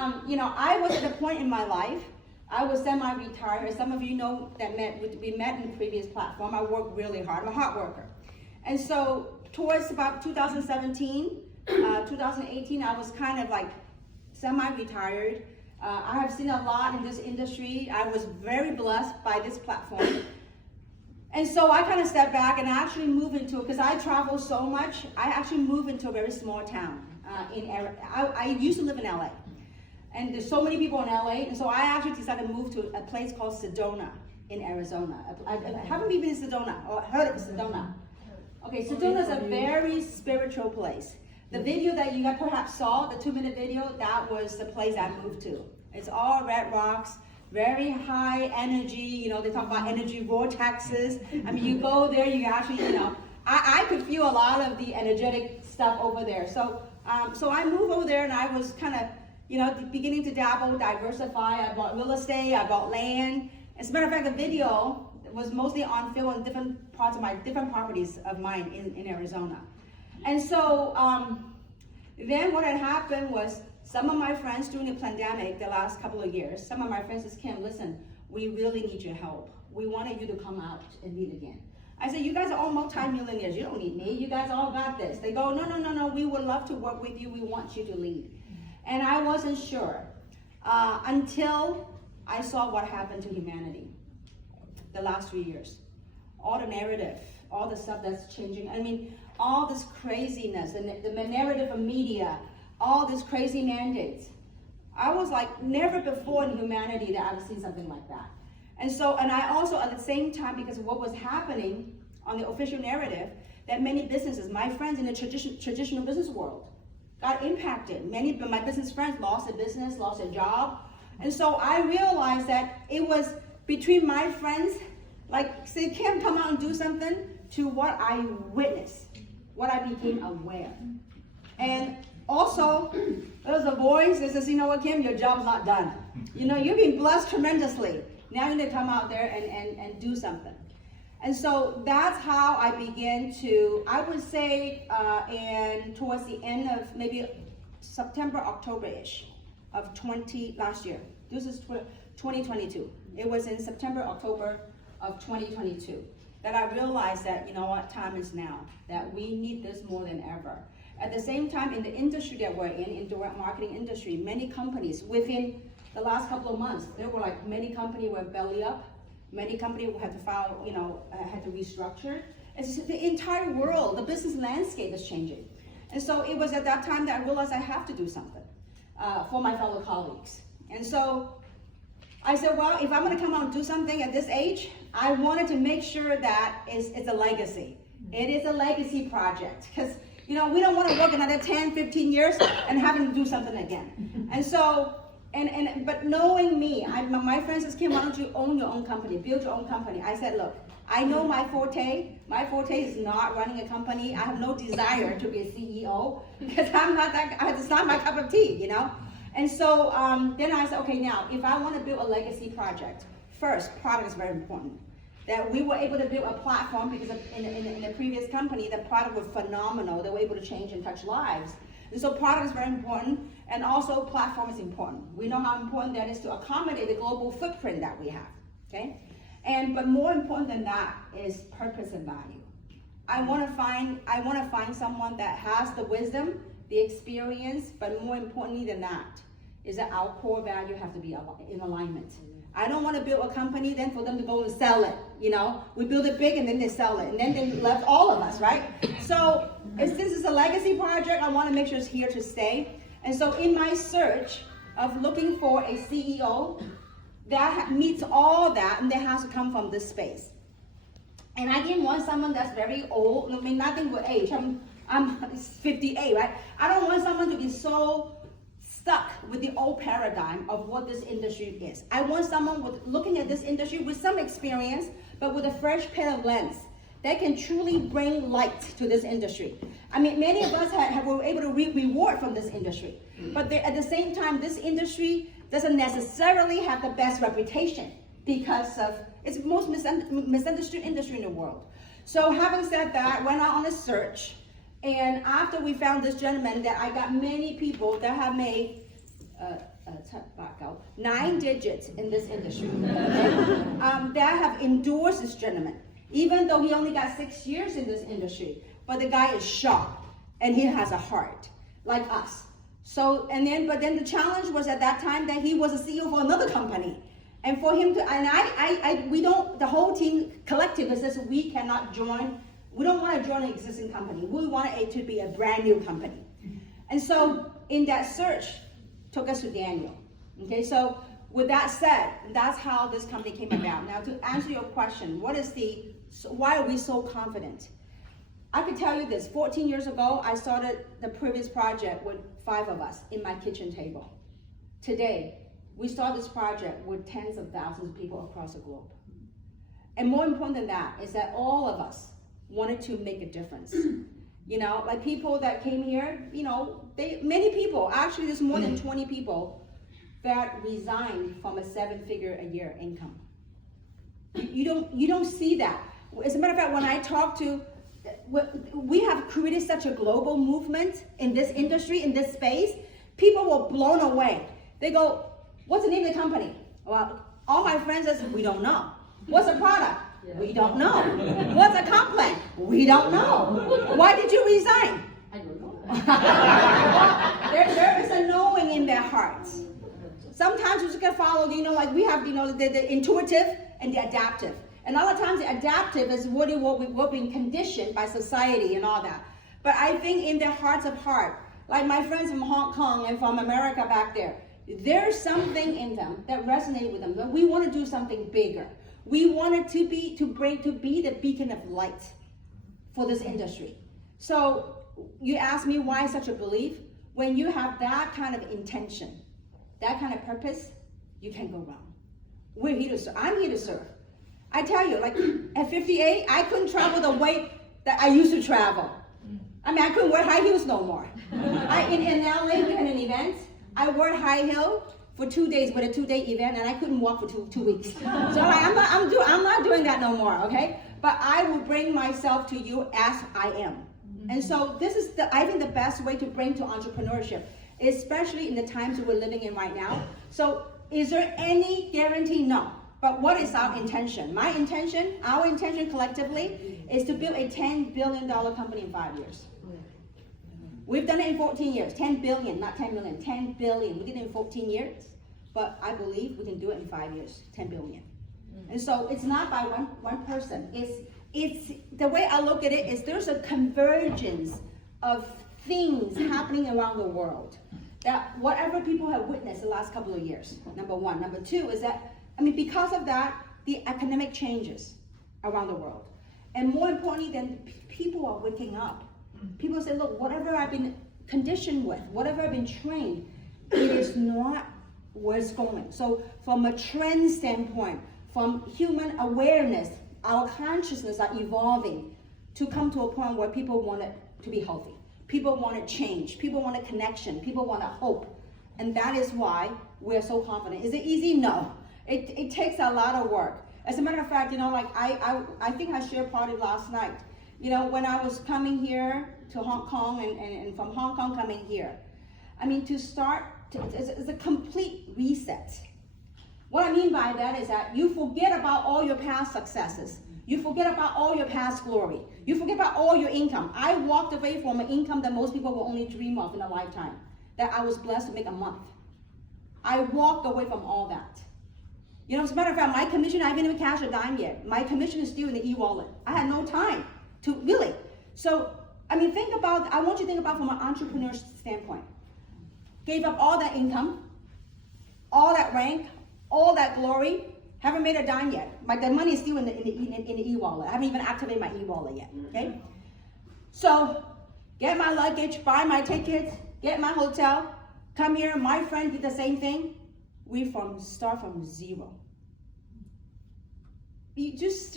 I was at a point in my life, I was semi-retired. Some of you know that we met in the previous platform. I worked really hard. I'm a hard worker. And so towards about 2017, 2018, I was kind of like semi-retired. I have seen a lot in this industry. I was very blessed by this platform. And so I kind of stepped back and I actually moved into, because I travel so much, I actually moved into a very small town. I used to live in LA. And there's so many people in LA, and so I actually decided to move to a place called Sedona in Arizona. I haven't been in Sedona, or heard of Sedona. Okay, Sedona is a very spiritual place. The video that you perhaps saw, the 2-minute video, that was the place I moved to. It's all red rocks, very high energy, they talk about energy vortexes. I mean, you go there, you actually, I could feel a lot of the energetic stuff over there. So I moved over there and I was kind of, beginning to dabble, diversify. I bought real estate, I bought land. As a matter of fact, the video was mostly on film on different parts of my different properties of mine in Arizona. And so then what had happened was some of my friends during the pandemic, the last couple of years, some of my friends said, Kim, listen, we really need your help. We wanted you to come out and lead again. I said, you guys are all multi-millionaires. You don't need me. You guys all got this. They go, no. We would love to work with you. We want you to lead. And I wasn't sure until I saw what happened to humanity the last 3 years. All the narrative, all the stuff that's changing. I mean, all this craziness, and the narrative of media, all these crazy mandates. I was like, never before in humanity that I've seen something like that. And I also at the same time, because of what was happening on the official narrative, that many businesses, my friends in the traditional business world, got impacted. Many of my business friends lost their business, lost their job. And so I realized that it was between my friends, like, say, Kim, come out and do something, to what I witnessed, what I became aware. And also, there's a voice that says, you know what, Kim, your job's not done. You've been blessed tremendously. Now you need to come out there and do something. And so that's how I began to, I would say, towards the end of maybe September, October-ish of last year. This is 2022. It was in September, October of 2022 that I realized that, you know what, time is now, that we need this more than ever. At the same time, in the industry that we're in direct marketing industry, many companies within the last couple of months, there were like many companies were belly up. Many companies had to file, had to restructure. It's the entire world, the business landscape is changing. And so it was at that time that I realized I have to do something for my fellow colleagues. And so I said, well, if I'm gonna come out and do something at this age, I wanted to make sure that it's a legacy. It is a legacy project, because we don't want to work another 10, 15 years and having to do something again. And so, but knowing me, my friend says, Kim, why don't you own your own company, build your own company? I said, look, I know my forte. My forte is not running a company. I have no desire to be a CEO because I'm not that, it's not my cup of tea, And so then I said, okay, now, if I want to build a legacy project, first, product is very important. That we were able to build a platform because in the previous company, the product was phenomenal. They were able to change and touch lives. And so product is very important, and also platform is important. We know how important that is to accommodate the global footprint that we have, okay? But more important than that is purpose and value. I want to find someone that has the wisdom, the experience, but more importantly than that, is that our core value have to be in alignment. I don't want to build a company then for them to go and sell it. We build it big and then they sell it, and then they left all of us, right? So if this is a legacy project, I want to make sure it's here to stay. And so in my search of looking for a CEO that meets all that, and that has to come from this space. And I didn't want someone that's very old. I mean, nothing with age. I'm 58, right? I don't want someone to be so stuck with the old paradigm of what this industry is. I want someone looking at this industry with some experience, but with a fresh pair of lens that can truly bring light to this industry. I mean, many of us were able to reap reward from this industry, but at the same time, this industry doesn't necessarily have the best reputation because of it's the most misunderstood industry in the world. So having said that, went out on a search. And after we found this gentleman, that I got many people that have made back out, 9 digits in this industry, okay? That have endorsed this gentleman, even though he only got 6 years in this industry. But the guy is sharp, and he has a heart, like us. So, but then the challenge was at that time that he was a CEO for another company. And for him to, and we don't, the whole team collective says we cannot join, we don't want to join an existing company. We want it to be a brand new company. And so in that search, took us to Daniel. Okay, so with that said, that's how this company came about. Now to answer your question, why are we so confident? I could tell you this, 14 years ago, I started the previous project with 5 of us in my kitchen table. Today, we start this project with tens of thousands of people across the globe. And more important than that is that all of us wanted to make a difference. You know, like people that came here, you know, many people, actually there's more than 20 people that resigned from a 7-figure-a-year income. You don't see that. As a matter of fact, when I talk to, we have created such a global movement in this industry, in this space, people were blown away. They go, what's the name of the company? Well, all my friends say, we don't know. What's the product? We don't know. What's the comp plan? We don't know. Why did you resign? I don't know. there is a knowing in their hearts. Sometimes you just gotta follow, you know, like we have, you know, the intuitive and the adaptive. And other times the adaptive is what we're being conditioned by society and all that. But I think in their hearts of heart, like my friends from Hong Kong and from America back there, there's something in them that resonated with them. That we want to do something bigger. We wanted to be the beacon of light for this industry. So you ask me why such a belief? When you have that kind of intention, that kind of purpose, you can't go wrong. We're here to serve. I'm here to serve. I tell you, like at 58, I couldn't travel the way that I used to travel. I mean, I couldn't wear high heels no more. In LA, we had an event. I wore high heel for 2 days with a 2-day event, and I couldn't walk for two weeks. So I'm not doing that no more, okay? But I will bring myself to you as I am. And so this is I think the best way to bring to entrepreneurship, especially in the times that we're living in right now. So is there any guarantee? No. But what is our intention? My intention, our intention collectively, is to build a $10 billion company in 5 years. We've done it in 14 years, 10 billion, not 10 million, 10 billion. We did it in 14 years, but I believe we can do it in 5 years, 10 billion. And so it's not by one person. It's the way I look at it is there's a convergence of things happening around the world that whatever people have witnessed the last couple of years, number one. Number two is that, I mean, because of that, the economic changes around the world. And more importantly, then people are waking up. People say, look, whatever I've been conditioned with, whatever I've been trained, it is not where it's going. So from a trend standpoint, from human awareness, our consciousness are evolving to come to a point where people want it to be healthy. People want to change. People want a connection. People want a hope. And that is why we're so confident. Is it easy? No. It takes a lot of work. As a matter of fact, you know, like I think I shared part of last night. You know, when I was coming here to Hong Kong and from Hong Kong coming here, I mean, it's a complete reset. What I mean by that is that you forget about all your past successes. You forget about all your past glory. You forget about all your income. I walked away from an income that most people will only dream of in a lifetime, that I was blessed to make a month. I walked away from all that. You know, as a matter of fact, my commission, I haven't even cashed a dime yet. My commission is still in the e-wallet. I had no time to really. So, I mean, I want you to think about from an entrepreneur standpoint. Gave up all that income, all that rank, all that glory, haven't made a dime yet. The money is still in the e-wallet. I haven't even activated my e-wallet yet, okay? So, get my luggage, buy my tickets, get my hotel, come here. My friend did the same thing. We start from zero. You just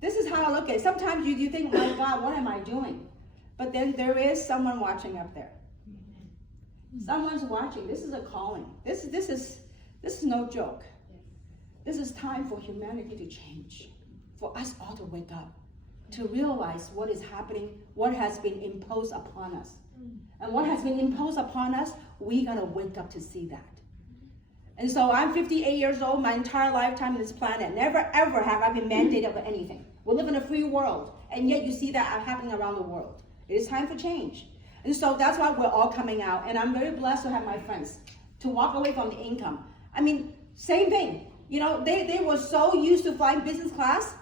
this is how I look at it. Sometimes you think, my God, what am I doing? But then there is someone watching up there. Someone's watching. This is a calling. This is no joke. This is time for humanity to change, for us all to wake up, to realize what is happening, what has been imposed upon us. And what has been imposed upon us, we gotta wake up to see that. And so I'm 58 years old, my entire lifetime on this planet. Never ever have I been mandated of anything. We live in a free world, and yet you see that happening around the world. It is time for change. And so that's why we're all coming out, and I'm very blessed to have my friends to walk away from the income. I mean, same thing. You know, they were so used to flying business class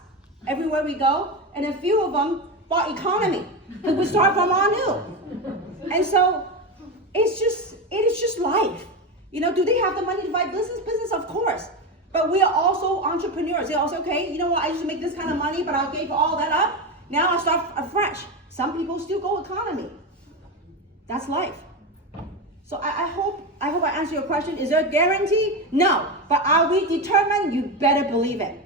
everywhere we go, and a few of them bought economy. Because we start from all new. And so it is just life. You know, do they have the money to buy business? Business, of course. But we are also entrepreneurs. They're also, okay, you know what, I used to make this kind of money, but I gave all that up. Now I start afresh. Some people still go economy. That's life. So I hope I answer your question. Is there a guarantee? No. But are we determined? You better believe it.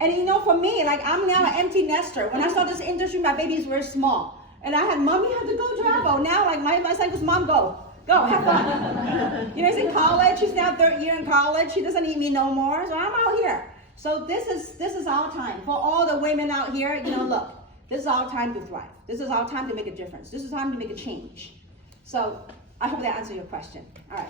And you know, for me, like, I'm now an empty nester. When I started this industry, my babies were small. And I had, mommy had to go travel. Now, like, my son goes, mom, go, have fun. You know, he's in college. He's now third year in college. He doesn't need me no more. So I'm out here. So this is our time. For all the women out here, you know, look, this is our time to thrive. This is our time to make a difference. This is time to make a change. So I hope that answered your question. All right.